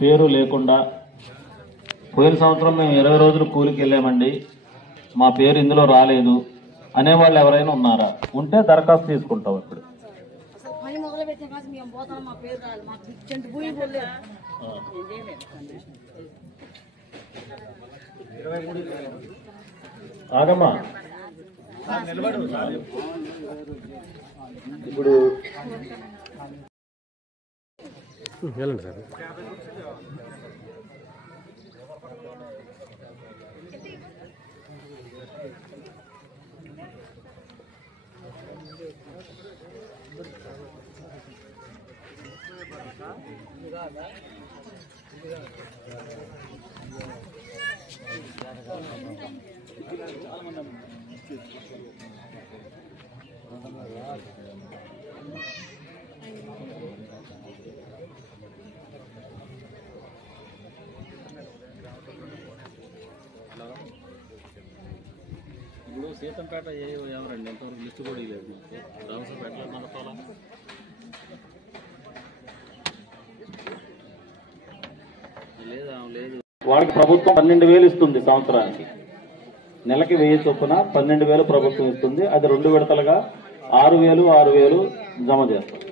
పేరు లేకుండా పోయిన సంవత్సరం మేము 20 రోజులు కూలికి వెళ్ళామండి, మా పేరు ఇందులో రాలేదు అనేవాళ్ళు ఎవరైనా ఉన్నారా? ఉంటే దరఖాస్తు తీసుకుంటాం. ఇప్పుడు ఆగమ్మా, ఇప్పుడు వెళ్ళండి సార్. ఇప్పుడు సీతంపేట ఎవరండి ఎంతవరకు లిస్టు కూడా లేదు. రామసపేటలో మనతోలా లేదు. వాడికి ప్రభుత్వం 12,000 ఇస్తుంది సంవత్సరానికి. నెలకి 1000 చొప్పున 12,000 ప్రభుత్వం ఇస్తుంది. అది 2 విడతలుగా 6,000 జమ చేస్తారు.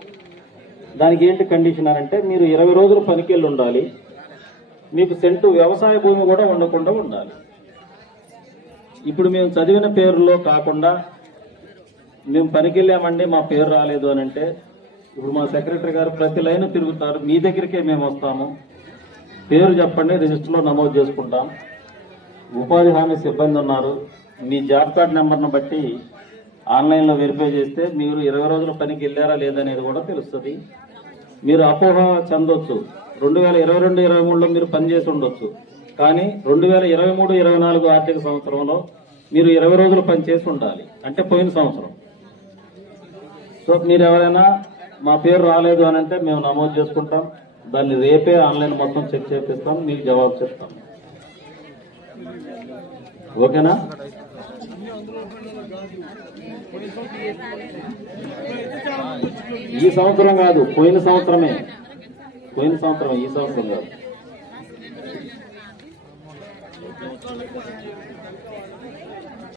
దానికి ఏంటి కండిషన్ అంటే మీరు 20 రోజులు పనికెళ్ళి ఉండాలి, మీకు సెంటు వ్యవసాయ భూమి కూడా ఉండకుండా ఉండాలి. ఇప్పుడు మేము చదివిన పేరులో కాకుండా మేము పనికెళ్ళామండి మా పేరు రాలేదు అని అంటే, ఇప్పుడు మా సెక్రటరీ గారు ప్రతి లైన్ తిరుగుతారు, మీ దగ్గరికే మేము వస్తాము, పేరు చెప్పండి, రిజిస్టర్లో నమోదు చేసుకుంటాం. ఉపాధి హామీ సిబ్బంది ఉన్నారు, మీ జాబ్ కార్డ్ నెంబర్ను బట్టి ఆన్లైన్లో వెరిఫై చేస్తే మీరు 20 రోజుల పనికి వెళ్ళారా లేదనేది కూడా తెలుస్తుంది. మీరు అపోహ చెందొచ్చు, 2022-23లో మీరు పనిచేసి ఉండొచ్చు, కానీ 2023-24 ఆర్థిక సంవత్సరంలో మీరు 20 రోజులు పనిచేసి ఉండాలి, అంటే పోయిన సంవత్సరం. సో మీరు ఎవరైనా మా పేరు రాలేదు అని అంటే మేము నమోదు చేసుకుంటాం, దాన్ని రేపే ఆన్లైన్ మొత్తం చెక్ చేపిస్తాం, మీకు జవాబు చెప్తాం. ఓకేనా? ఈ సంవత్సరం కాదు, పోయిన సంవత్సరమే, ఈ సంవత్సరం కాదు.